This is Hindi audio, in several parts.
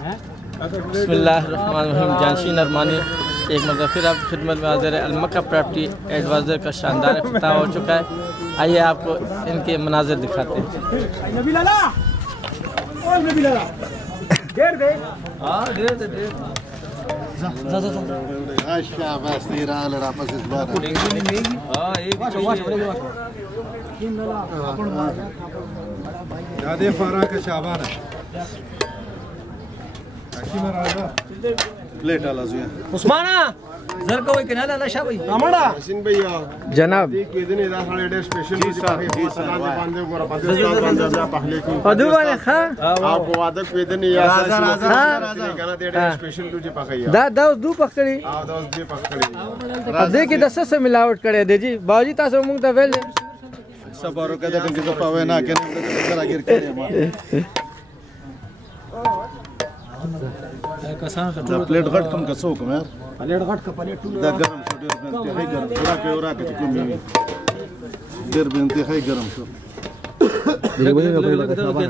बिस्मिल्लाहिर्रहमानिर्रहीम। जानशीन अरमानी एक मरतबा फिर आपकी खिदमत में हाजिर है। अलमक्का प्रॉपर्टी एडवाइज़र का शानदार इफ्तिताह हो चुका है। आइए आपको इनके मनाजिर दिखाते हैं। प्लेट आला जुया उस्माना जर का वही कनाला नशा भाई रामड़ा हसीन भैया जनाब के दिन इधर हमारे डे स्पेशल अदू वाले खा आपको वादक के दिन या गाना दे स्पेशल तुझे पकाइया दा दू पकड़ी हां दोस्त जी पकड़ी दे के 10 से मिलावट करे दे जी बाजी ता से मुंग ता वेल सब और कहते हैं कि तो पावे ना के जरा गिर के प्लेट घट कम का सोक में प्लेट घट का प्लेट दा गरम छोटे बनते है गरम पूरा के और आके कम में देर बनते है गरम शो देख बजे का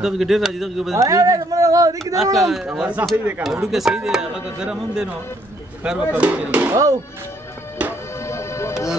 दब के डेढ़ राजी दब के बजे आपका वर्षा सही देखा उड़ के सही दे लगा गरम हम देनो खैर वो कभी नहीं ओ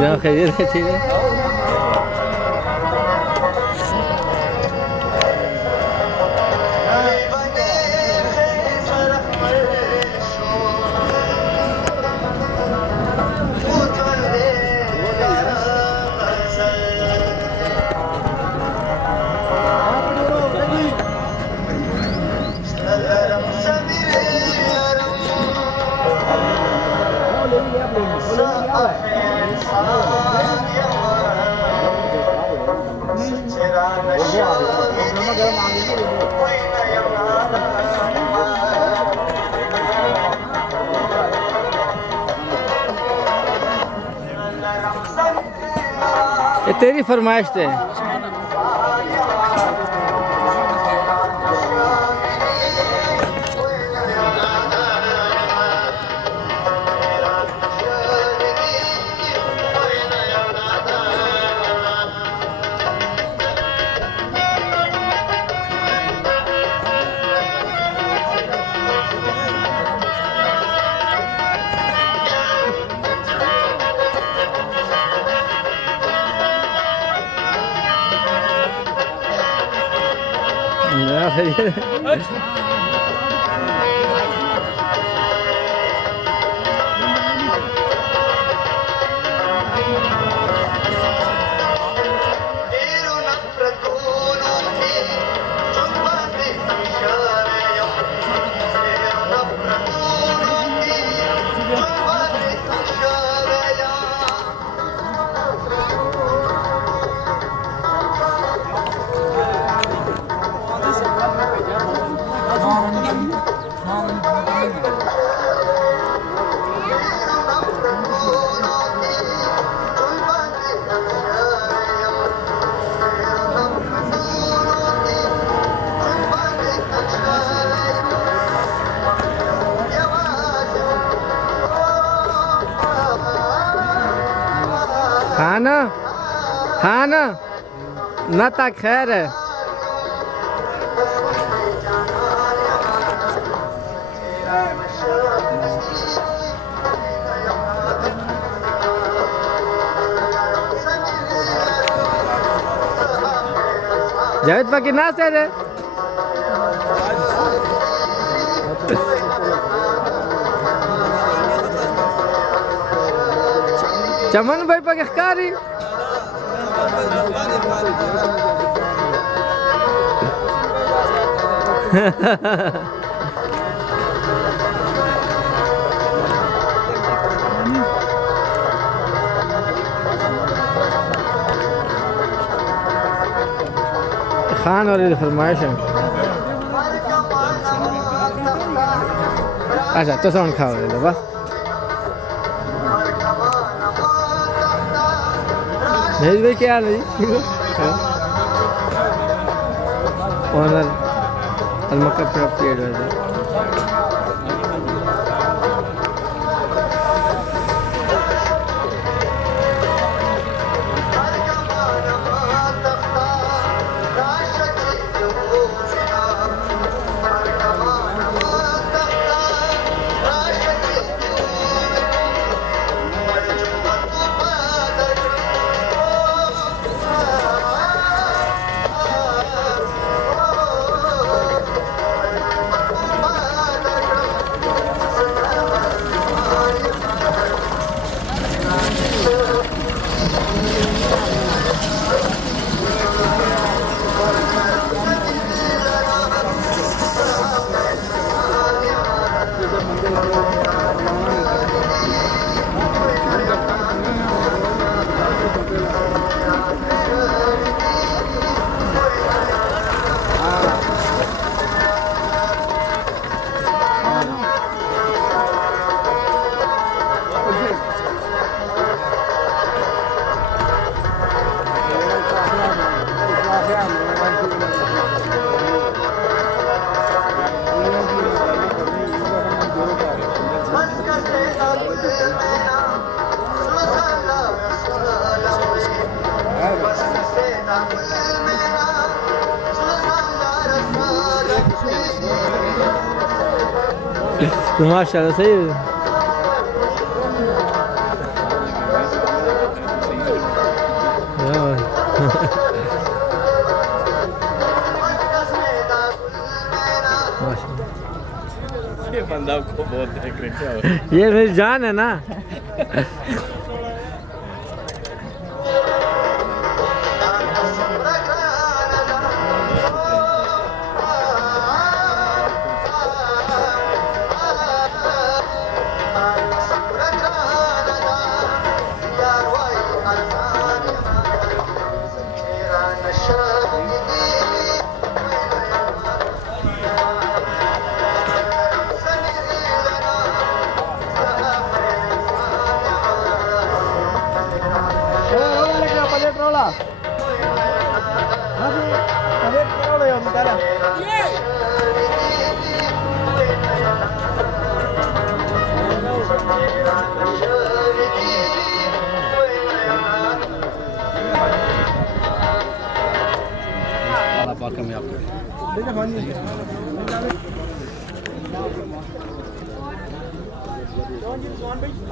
जहाँ खरीद थी ये तेरी फरमाइश है। खाना खाना न ता खैर है। जावेद बाकी ना से रे चमन भाई पके कारी खान और फरमाइश है। अच्छा तो साउंड खाओ ले बस नहीं भाई क्या नहीं ओनर अलमक्का प्रॉपर्टी एडवाइजर माशाल्लाह सही है। ये बंदा को बहुत देख रहे क्या हो? ये मेरी जान है ना।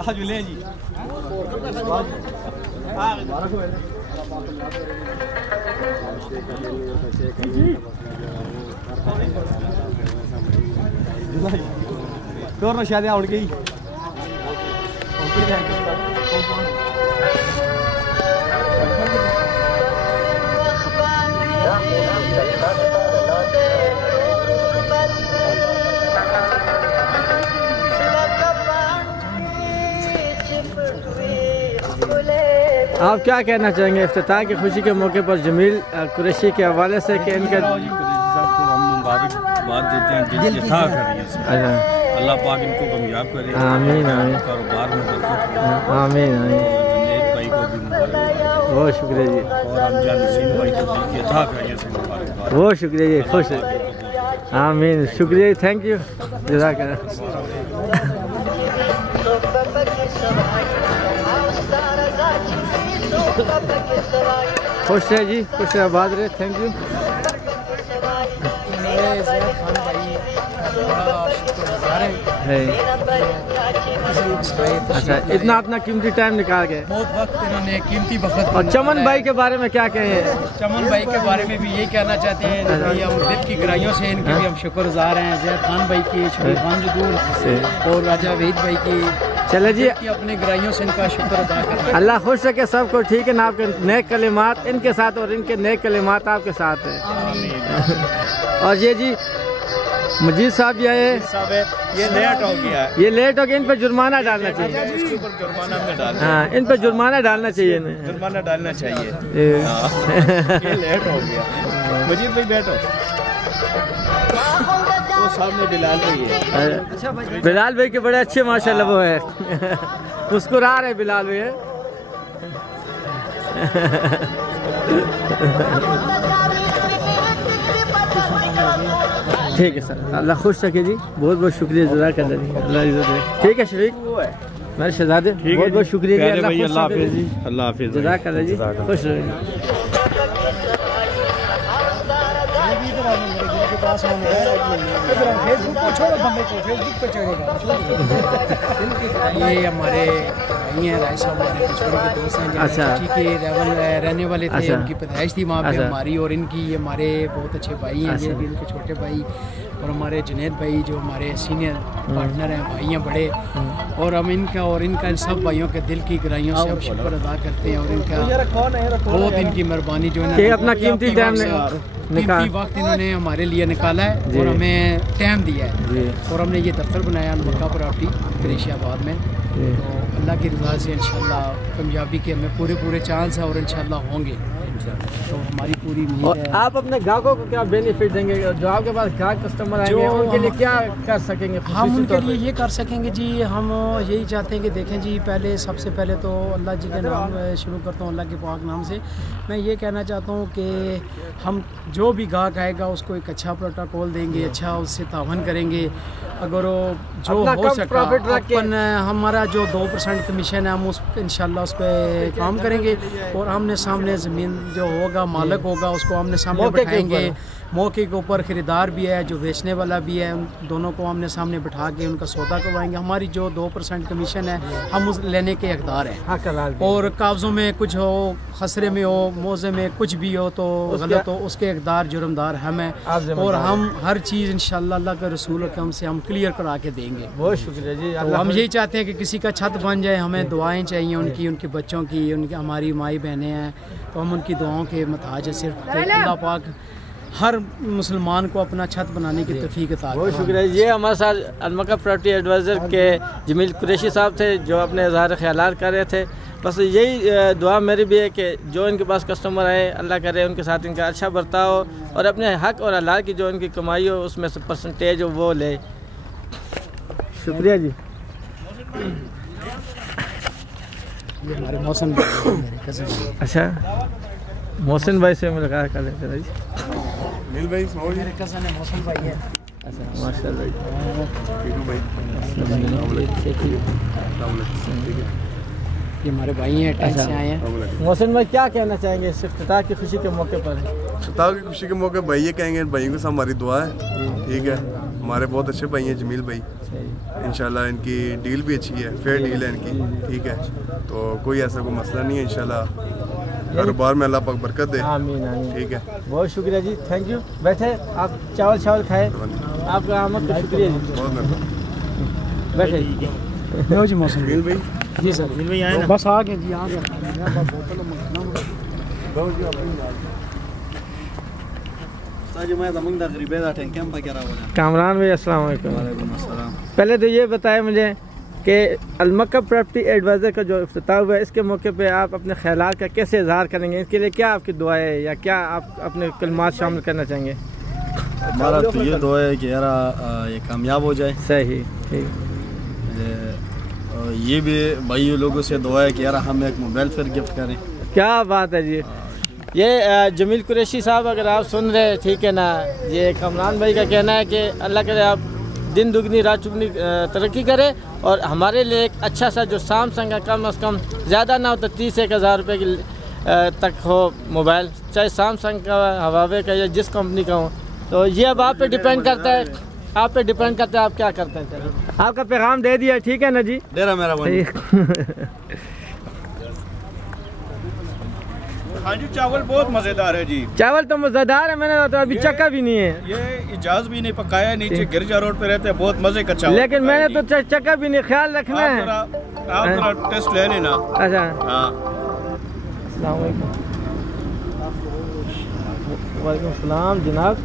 आज ले जी ना शादी आवड़ गई आप क्या कहना चाहेंगे इफ्तिताह की खुशी के मौके पर जमील कुरैशी के हवाले से कि इनका मुबारकबाद देते हैं दिल की था करिए अल्लाह पाक इनको कामयाब करे आमीन आमीन कारोबार में बरकत आमीन आमीन जुनैद भाई को भी मुबारकबाद बहुत शुक्रिया जी और हमजान नसीम भाई को दिल की था करिए से मुबारकबाद बहुत शुक्रिया जी खुश आमीन शुक्रिया थैंक यू जज़ाकल्लाह खुश रहे जी खुश रहे आबाद रहे थैंक यू दिखा रहे हैं। अच्छा, इतना अपना कीमती टाइम निकाल के बहुत वक्त इन्होंने कीमती वक्त। और चमन भाई के बारे में क्या कहें? चमन भाई के बारे में भी यही कहना चाहते हैं कि हम दिल की गहराइयों से इनके भी हम शुक्रगुजार हैं। जैद खान भाई की, शबीर खान जदूर और राजा वहीद भाई की। चले जी, अपने गहराइयों से इनका शुक्र अदा करते हैं। अल्लाह खुश रखे सबको, ठीक है ना। आपके नेक कलिमात इनके साथ और इनके नेक कलिमात आपके साथ है। और ये जी मजीद साहब ये लेट हो गया, ये लेट हो गया, इन पर जुर्माना डालना चाहिए। इसके ऊपर जुर्माना में डाल, हाँ, इन पर जुर्माना डालना चाहिए, जुर्माना डालना चाहिए। ये लेट हो गया। मजीद भाई बैठो, वो सामने बिलाल भाई है। बिलाल भाई के बड़े अच्छे माशाल्लाह वो है। मुस्कुरा रहे बिलाल भाई। ठीक है सर, अल्लाह खुश रखे जी। बहुत बहुत शुक्रिया, जज़ाकल्लाह जी। अल्लाह इज़्ज़त दे। ठीक है शरीक मेरे शहजादे, बहुत बहुत शुक्रिया जी। अल्लाह हाफिज़ जी, अल्लाह हाफिज़, जज़ाकल्लाह जी, खुश रहिए। ये हमारे भाई हैं, राय साहब हमारे बचपन के दोस्त हैं। अच्छा, के रहने वाले थे। अच्छा, उनकी पैदाइश थी वहाँ पे अच्छा, हमारी। और इनकी हमारे बहुत अच्छे भाई हैं। अच्छा, ये भी इनके छोटे भाई और हमारे जुनैद भाई जो हमारे सीनियर पार्टनर हैं, भाई हैं बड़े। और हम इनका और इनका इन सब भाइयों के दिल की गहराइयों से हम शुक्र अदा करते हैं। और इनका बहुत इनकी मेहरबानी जो है अपना कीमती वक्त इन्होंने हमारे लिए निकाला है और हमें टाइम दिया है। और हमने ये दफ्तर बनाया मक्का प्रॉपर्टी क्रेशियाबाद में। तो अल्लाह की रज़ा से इंशाल्लाह कामयाबी के हमें पूरे चांस है और इंशाल्लाह होंगे। तो हमारी पूरी उम्मीद है। आप अपने ग्राहकों को क्या बेनिफिट देंगे? जो आपके पास ग्राहक कस्टमर आएंगे उनके लिए क्या कर सकेंगे? हम उनके लिए ये कर सकेंगे जी, हम यही चाहते हैं कि देखें जी, पहले सबसे पहले तो अल्लाह जी के नाम शुरू करता हूँ, अल्लाह के पाक नाम से। मैं ये कहना चाहता हूँ कि हम जो भी ग्राहक आएगा उसको एक अच्छा प्रोटोकॉल देंगे, अच्छा उससे तावन करेंगे। अगर वो जो हो सका अपन हमारा जो 2% कमीशन है हम उस इंशाल्लाह उस पर काम करेंगे। और आमने सामने ज़मीन जो होगा मालिक होगा उसको आमने सामने बैठाएंगे। मौके के ऊपर ख़रीदार भी है, जो बेचने वाला भी है, उन दोनों को आमने सामने बैठा के उनका सौदा करवाएंगे। हमारी जो 2% कमीशन है हम उस लेने के हकदार हैं। और कागज़ों में कुछ हो, खसरे में हो, मौजे में कुछ भी हो तो गलत हो, उसके हकदार जुर्मदार हम हैं। और हम हर चीज़ इंशाल्लाह अल्लाह के रसूल के हमसे हम क्लियर करा के देंगे। बहुत शुक्रिया जी। तो हम यही चाहते हैं कि किसी का छत बन जाए, हमें दुआएं चाहिए उनकी, उनके बच्चों की, उनकी हमारी माई बहनें हैं तो हम उनकी दुआओं के मुताज हैं। सिर्फ अल्लाह पाक हर मुसलमान को अपना छत बनाने की तौफीक अता करे। बहुत शुक्रिया। ये हमारे साथ अलमक्का प्रॉपर्टी एडवाइज़र के जमील कुरैशी साहब थे जो अपने इज़हार ख्यालात कर रहे थे। बस यही दुआ मेरी भी है कि जो इनके पास कस्टमर आए अल्लाह करे उनके साथ इनका अच्छा बर्ताव हो और अपने हक और हलाल की जो इनकी कमाई हो उसमें से परसेंटेज हो वो ले। शुक्रिया जी। ये हमारे मौसम अच्छा, मोहसिन भाई से मुलाकात कर लेते हैं जी। मिल भाई, मेरे कज़न है, मौसम भाई है। अच्छा, माशाल्लाह ये हमारे भाई हैं, टैक्स से आए हैं। मोहसिन भाई क्या कहना चाहेंगे इस इफ्तिताह की खुशी के मौके पर? इफ्तिताह की खुशी के मौके भाई ये कहेंगे, भाइयों को सब हमारी दुआ है। ठीक है, हमारे बहुत अच्छे भाई हैं जमील भाई, इंशाल्लाह इनकी डील भी अच्छी है, फेयर डील है इनकी। ठीक है, तो कोई ऐसा कोई मसला नहीं है। इंशाल्लाह कारोबार में अल्लाह पाक बरकत दे। आमीन आमीन। ठीक है, बहुत शुक्रिया जी, थैंक यू। बैठे, आप चावल खाए, आपका आमद का शुक्रिया जी। बहुत मेहरबानी। बैठे जी मौसम भाई जी सर, भाई आए ना, बस आ गए जी, आ गए। कामरान भाई अस्सलाम वालेकुम। पहले तो ये बताएं मुझे कि अलमक्का प्रॉपर्टी एडवाइज़र का जो इफ्तिताह हुआ है इसके मौके पे आप अपने ख्यालात का कैसे इजहार करेंगे? इसके लिए क्या आपकी दुआ है या क्या आप अपने कलमात शामिल करना चाहेंगे? हमारा तो ये दुआ है कि यार ये कामयाब हो जाए। सही, ठीक। ये भी भाई लोगों से दुआ है कि यार हम एक मोबाइल फिर गिफ्ट करें। क्या बात है जी। ये जमील कुरैशी साहब अगर आप सुन रहे हैं, ठीक है ना, ये कामरान भाई का कहना है कि अल्लाह करे आप दिन दुगनी रात चुगनी तरक्की करें और हमारे लिए एक अच्छा सा जो सैमसंग का कम अज़ कम ज़्यादा ना हो तो 30-1,000 रुपये की तक हो मोबाइल, चाहे सैमसंग का, हवावे का या जिस कंपनी का हो। तो ये अब आप पे डिपेंड करता है आप पे डिपेंड करता है आप क्या करते हैं। चलो आपका पैगाम दे दिया, ठीक है ना जी। डेरा मेरा भाई। हाँ जी, चावल बहुत मज़ेदार है जी। चावल तो मज़ेदार है, मैंने तो अभी चक्का भी नहीं है। ये इजाज़ भी नहीं पकाया, नीचे गिरजा रोड पे रहते हैं, बहुत मजे का चावल। लेकिन मैंने तो चक्का भी नहीं, ख्याल रखना है। आप थोड़ा टेस्ट ले लेना। अच्छा हाँ, अस्सलाम वालेकुम। वालेकुम सलाम जनाब।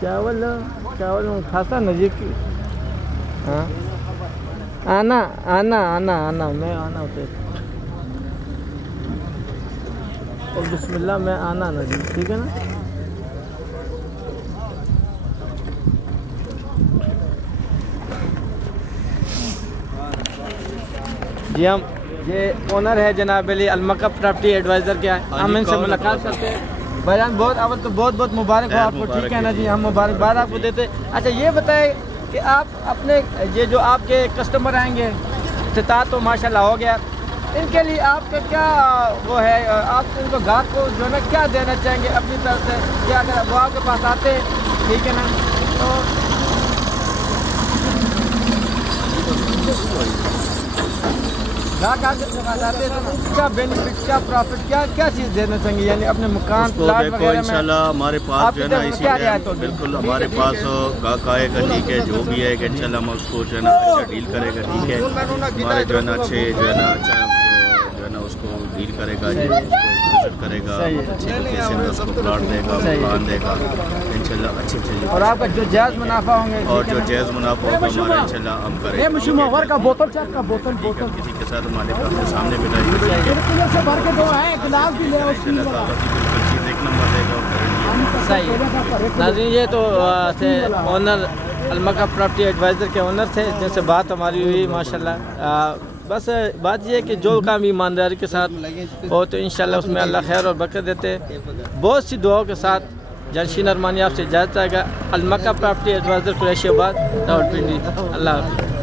चावल चावल खासा नज़ीक। हाँ आना आना आना आना मैं आना होते और बिस्मिल्लाह मैं आना नज़ीक, ठीक है ना। जी हम ये ओनर है जनाब अली अलमका प्रॉपर्टी एडवाइज़र क्या है, हम इनसे मुलाकात करते हैं। भाईजान बहुत अवल तो बहुत बहुत मुबारक हो आपको, ठीक है ना जी। हम मुबारकबाद आपको देते। अच्छा ये बताएं कि आप अपने ये जो आपके कस्टमर आएंगे, इफ्तिताह तो माशाल्लाह हो गया, इनके लिए आपका क्या वो है, आप इनको गाहक को जो है ना क्या देना चाहेंगे अपनी तरफ से, कि अगर वो आपके पास आते, ठीक है ना, तो गाहक आगे आते हैं तो क्या बेनिफिट, क्या प्रॉफिट, क्या क्या चीज़ देना चाहेंगे, यानी अपने मकान प्लाट वगैरह में इंशाल्लाह हमारे पास जो है ना इसी बिल्कुल हमारे पास गाहक आएगा, ठीक है, जो भी है कि इंशाल्लाह हम उसको जो है ना अच्छा डील करेगा, ठीक है। हमारे जो है ना अच्छे जो है ना अच्छा जो है ना उसको डील करेगा, विजिट करेगा, अच्छे लोकेशन में उसको प्लाट देगा, मकान देगा इंशाल्लाह अच्छे चीज़। और आपका जो जायज़ मुनाफा होंगे और जो जायज़ मुनाफा होगा हमारा इंशाल्लाह हम करेंगे। का बोतल चेक का बोतल किसी के साथ हमारे अपने सामने बिठाएंगे, से भर के दो है गिलास भी ले चीज़ एक नंबर देगा और करेंगे। सही नाज़रीन, ये तो थे ओनर अलमका प्रॉपर्टी एडवाइज़र के ओनर थे, जिनसे बात हमारी हुई माशाल्लाह। बस बात ये है कि जो काम ईमानदारी के साथ हो तो इंशाल्लाह उसमें अल्लाह खैर और बरकत देते। बहुत सी दुआओं के साथ जंशीन अरमानी आपसे इजाज़त आएगा। अलमका प्रॉपर्टी एडवाइज़र कुरैशी आबाद, रावलपिंडी। अल्लाह हाफ़िज़।